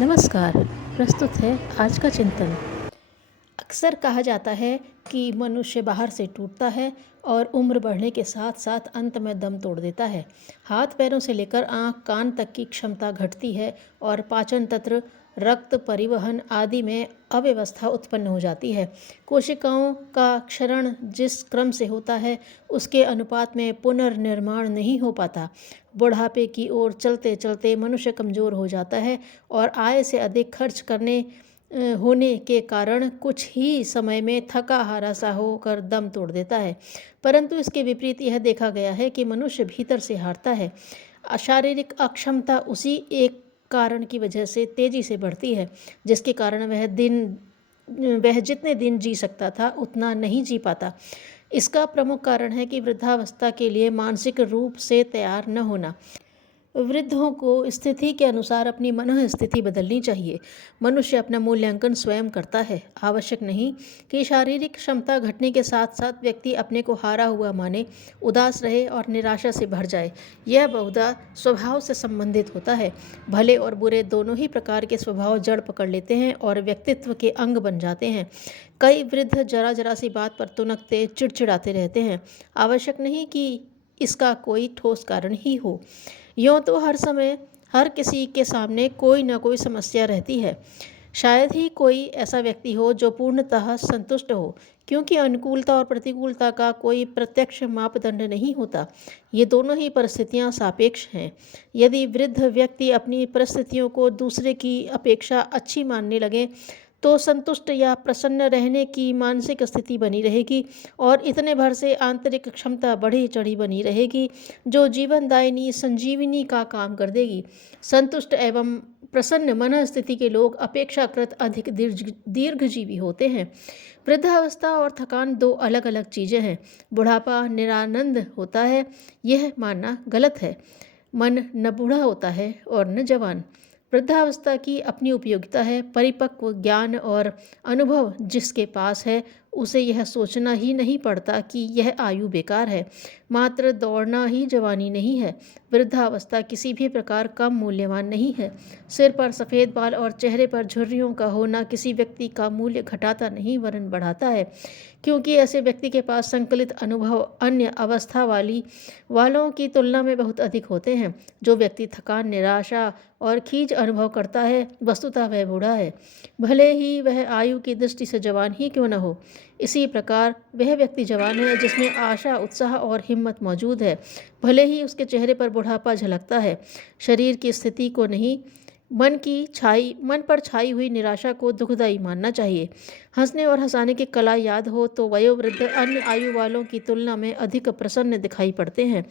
नमस्कार। प्रस्तुत है आज का चिंतन। अक्सर कहा जाता है कि मनुष्य बाहर से टूटता है और उम्र बढ़ने के साथ साथ अंत में दम तोड़ देता है। हाथ पैरों से लेकर आँख कान तक की क्षमता घटती है और पाचन तंत्र, रक्त परिवहन आदि में अव्यवस्था उत्पन्न हो जाती है। कोशिकाओं का क्षरण जिस क्रम से होता है उसके अनुपात में पुनर्निर्माण नहीं हो पाता। बुढ़ापे की ओर चलते चलते मनुष्य कमज़ोर हो जाता है और आय से अधिक खर्च करने होने के कारण कुछ ही समय में थका हारा सा होकर दम तोड़ देता है। परंतु इसके विपरीत यह देखा गया है कि मनुष्य भीतर से हारता है। शारीरिक अक्षमता उसी एक कारण की वजह से तेजी से बढ़ती है, जिसके कारण वह जितने दिन जी सकता था उतना नहीं जी पाता। इसका प्रमुख कारण है कि वृद्धावस्था के लिए मानसिक रूप से तैयार न होना। वृद्धों को स्थिति के अनुसार अपनी मनः स्थिति बदलनी चाहिए। मनुष्य अपना मूल्यांकन स्वयं करता है। आवश्यक नहीं कि शारीरिक क्षमता घटने के साथ साथ व्यक्ति अपने को हारा हुआ माने, उदास रहे और निराशा से भर जाए। यह बहुधा स्वभाव से संबंधित होता है। भले और बुरे दोनों ही प्रकार के स्वभाव जड़ पकड़ लेते हैं और व्यक्तित्व के अंग बन जाते हैं। कई वृद्ध जरा जरा सी बात पर तुनकते चिड़चिड़ाते रहते हैं। आवश्यक नहीं कि इसका कोई ठोस कारण ही हो। यूँ तो हर समय हर किसी के सामने कोई न कोई समस्या रहती है। शायद ही कोई ऐसा व्यक्ति हो जो पूर्णतः संतुष्ट हो, क्योंकि अनुकूलता और प्रतिकूलता का कोई प्रत्यक्ष मापदंड नहीं होता। ये दोनों ही परिस्थितियां सापेक्ष हैं। यदि वृद्ध व्यक्ति अपनी परिस्थितियों को दूसरे की अपेक्षा अच्छी मानने लगे तो संतुष्ट या प्रसन्न रहने की मानसिक स्थिति बनी रहेगी और इतने भर से आंतरिक क्षमता बढ़ी चढ़ी बनी रहेगी जो जीवनदायिनी संजीवनी का काम कर देगी। संतुष्ट एवं प्रसन्न मन स्थिति के लोग अपेक्षाकृत अधिक दीर्घजीवी होते हैं। वृद्धावस्था और थकान दो अलग अलग चीज़ें हैं। बुढ़ापा निरानंद होता है, यह मानना गलत है। मन न बूढ़ा होता है और न जवान। वृद्धावस्था की अपनी उपयोगिता है। परिपक्व ज्ञान और अनुभव जिसके पास है उसे यह सोचना ही नहीं पड़ता कि यह आयु बेकार है। मात्र दौड़ना ही जवानी नहीं है। वृद्धावस्था किसी भी प्रकार कम मूल्यवान नहीं है। सिर पर सफ़ेद बाल और चेहरे पर झुर्रियों का होना किसी व्यक्ति का मूल्य घटाता नहीं वरन बढ़ाता है, क्योंकि ऐसे व्यक्ति के पास संकलित अनुभव अन्य अवस्था वालों की तुलना में बहुत अधिक होते हैं। जो व्यक्ति थकान, निराशा और खींच अनुभव करता है वस्तुतः वह बूढ़ा है, भले ही वह आयु की दृष्टि से जवान ही क्यों न हो। इसी प्रकार वह व्यक्ति जवान है जिसमें आशा, उत्साह और हिम्मत मौजूद है, भले ही उसके चेहरे पर बुढ़ापा झलकता है। शरीर की स्थिति को नहीं, मन पर छाई हुई निराशा को दुखदायी मानना चाहिए। हंसने और हंसाने की कला याद हो तो वयोवृद्ध अन्य आयु वालों की तुलना में अधिक प्रसन्न दिखाई पड़ते हैं।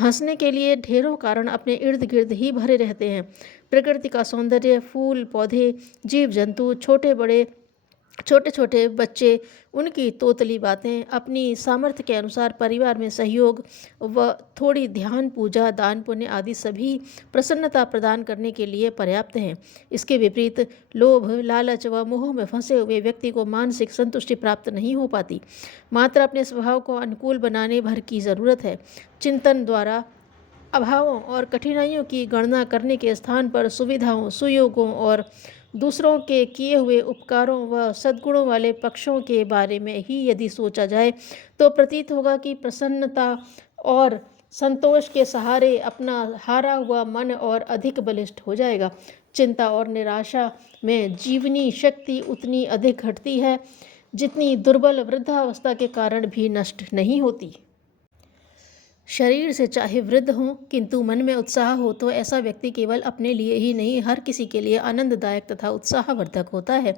हंसने के लिए ढेरों कारण अपने इर्द गिर्द ही भरे रहते हैं। प्रकृति का सौंदर्य, फूल पौधे, जीव जंतु, छोटे छोटे बच्चे, उनकी तोतली बातें, अपनी सामर्थ्य के अनुसार परिवार में सहयोग व थोड़ी ध्यान, पूजा, दान पुण्य आदि सभी प्रसन्नता प्रदान करने के लिए पर्याप्त हैं। इसके विपरीत लोभ, लालच व मोह में फंसे हुए व्यक्ति को मानसिक संतुष्टि प्राप्त नहीं हो पाती। मात्र अपने स्वभाव को अनुकूल बनाने भर की ज़रूरत है। चिंतन द्वारा अभावों और कठिनाइयों की गणना करने के स्थान पर सुविधाओं, सुयोगों और दूसरों के किए हुए उपकारों व सद्गुणों वाले पक्षों के बारे में ही यदि सोचा जाए तो प्रतीत होगा कि प्रसन्नता और संतोष के सहारे अपना हारा हुआ मन और अधिक बलिष्ठ हो जाएगा। चिंता और निराशा में जीवनी शक्ति उतनी अधिक घटती है जितनी दुर्बल वृद्धावस्था के कारण भी नष्ट नहीं होती। शरीर से चाहे वृद्ध हों किंतु मन में उत्साह हो तो ऐसा व्यक्ति केवल अपने लिए ही नहीं, हर किसी के लिए आनंददायक तथा उत्साहवर्धक होता है।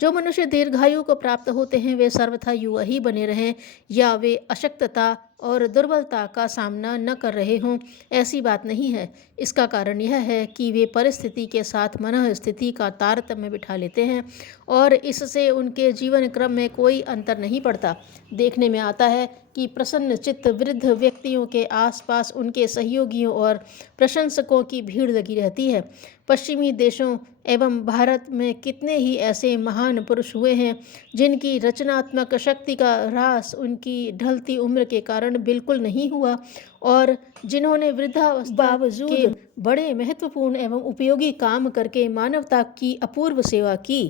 जो मनुष्य दीर्घायु को प्राप्त होते हैं वे सर्वथा युवा ही बने रहें या वे अशक्तता और दुर्बलता का सामना न कर रहे हों, ऐसी बात नहीं है। इसका कारण यह है कि वे परिस्थिति के साथ मनः स्थिति का तारतम्य बिठा लेते हैं और इससे उनके जीवन क्रम में कोई अंतर नहीं पड़ता। देखने में आता है कि प्रसन्न चित्त वृद्ध व्यक्तियों के आसपास उनके सहयोगियों और प्रशंसकों की भीड़ लगी रहती है। पश्चिमी देशों एवं भारत में कितने ही ऐसे महान पुरुष हुए हैं जिनकी रचनात्मक शक्ति का ह्रास उनकी ढलती उम्र के कारण बिल्कुल नहीं हुआ और जिन्होंने वृद्धावस्था बावजूद बड़े महत्वपूर्ण एवं उपयोगी काम करके मानवता की अपूर्व सेवा की।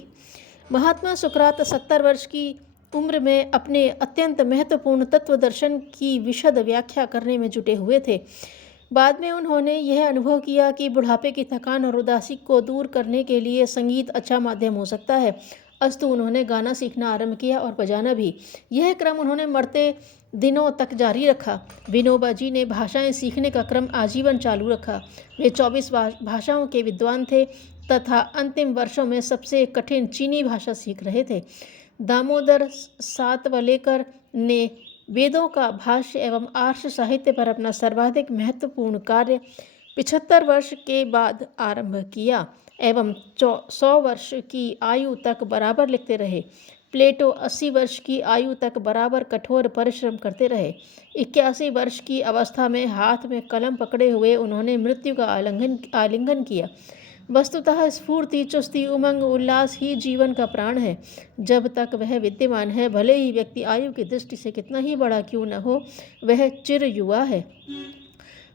महात्मा सुकरात 70 वर्ष की उम्र में अपने अत्यंत महत्वपूर्ण तत्व दर्शन की विशद व्याख्या करने में जुटे हुए थे। बाद में उन्होंने यह अनुभव किया कि बुढ़ापे की थकान और उदासी को दूर करने के लिए संगीत अच्छा माध्यम हो सकता है। अस्तु उन्होंने गाना सीखना आरंभ किया और बजाना भी। यह क्रम उन्होंने मरते दिनों तक जारी रखा। विनोबा जी ने भाषाएं सीखने का क्रम आजीवन चालू रखा। वे 24 भाषाओं के विद्वान थे तथा अंतिम वर्षों में सबसे कठिन चीनी भाषा सीख रहे थे। दामोदर सातवलेकर ने वेदों का भाष्य एवं आर्ष साहित्य पर अपना सर्वाधिक महत्वपूर्ण कार्य 75 वर्ष के बाद आरंभ किया एवं 100 वर्ष की आयु तक बराबर लिखते रहे। प्लेटो 80 वर्ष की आयु तक बराबर कठोर परिश्रम करते रहे। 81 वर्ष की अवस्था में हाथ में कलम पकड़े हुए उन्होंने मृत्यु का आलिंगन किया। वस्तुतः स्फूर्ति, चुस्ती, उमंग, उल्लास ही जीवन का प्राण है। जब तक वह विद्यमान है, भले ही व्यक्ति आयु की दृष्टि से कितना ही बड़ा क्यों न हो, वह चिर युवा है।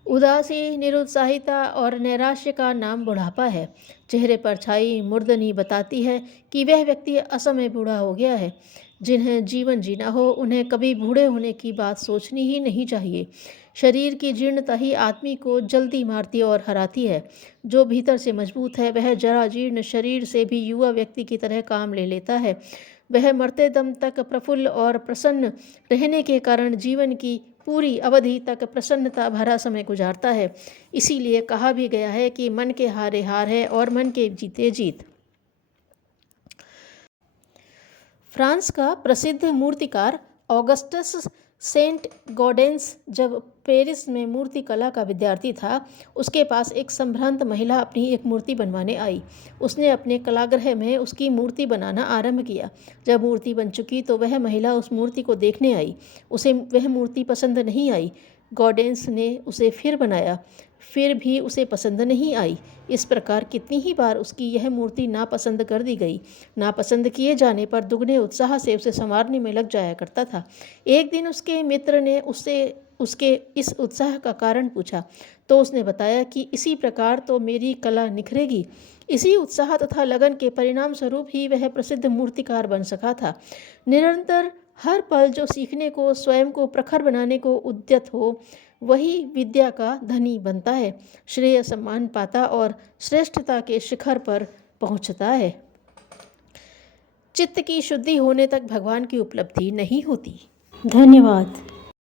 उदासी, निरुत्साहिता और नैराश्य का नाम बुढ़ापा है। चेहरे पर छाई मुर्दनी बताती है कि वह व्यक्ति असमय बूढ़ा हो गया है। जिन्हें जीवन जीना हो उन्हें कभी बूढ़े होने की बात सोचनी ही नहीं चाहिए। शरीर की जीर्णता ही आदमी को जल्दी मारती और हराती है। जो भीतर से मजबूत है वह जरा जीर्ण शरीर से भी युवा व्यक्ति की तरह काम ले लेता है। वह मरते दम तक प्रफुल्ल और प्रसन्न रहने के कारण जीवन की पूरी अवधि तक प्रसन्नता भरा समय गुजारता है। इसीलिए कहा भी गया है कि मन के हारे हार है और मन के जीते जीत। फ्रांस का प्रसिद्ध मूर्तिकार ऑगस्टस सेंट गॉडेंस जब पेरिस में मूर्ति कला का विद्यार्थी था, उसके पास एक संभ्रांत महिला अपनी एक मूर्ति बनवाने आई। उसने अपने कलागृह में उसकी मूर्ति बनाना आरंभ किया। जब मूर्ति बन चुकी तो वह महिला उस मूर्ति को देखने आई। उसे वह मूर्ति पसंद नहीं आई। गॉडेंस ने उसे फिर बनाया, फिर भी उसे पसंद नहीं आई। इस प्रकार कितनी ही बार उसकी यह मूर्ति नापसंद कर दी गई। नापसंद किए जाने पर दुगने उत्साह से उसे संवारने में लग जाया करता था। एक दिन उसके मित्र ने उससे उसके इस उत्साह का कारण पूछा तो उसने बताया कि इसी प्रकार तो मेरी कला निखरेगी। इसी उत्साह तथा लगन के परिणाम स्वरूप ही वह प्रसिद्ध मूर्तिकार बन सका था। निरंतर हर पल जो सीखने को, स्वयं को प्रखर बनाने को उद्यत हो, वही विद्या का धनी बनता है, श्रेय सम्मान पाता और श्रेष्ठता के शिखर पर पहुंचता है। चित्त की शुद्धि होने तक भगवान की उपलब्धि नहीं होती। धन्यवाद।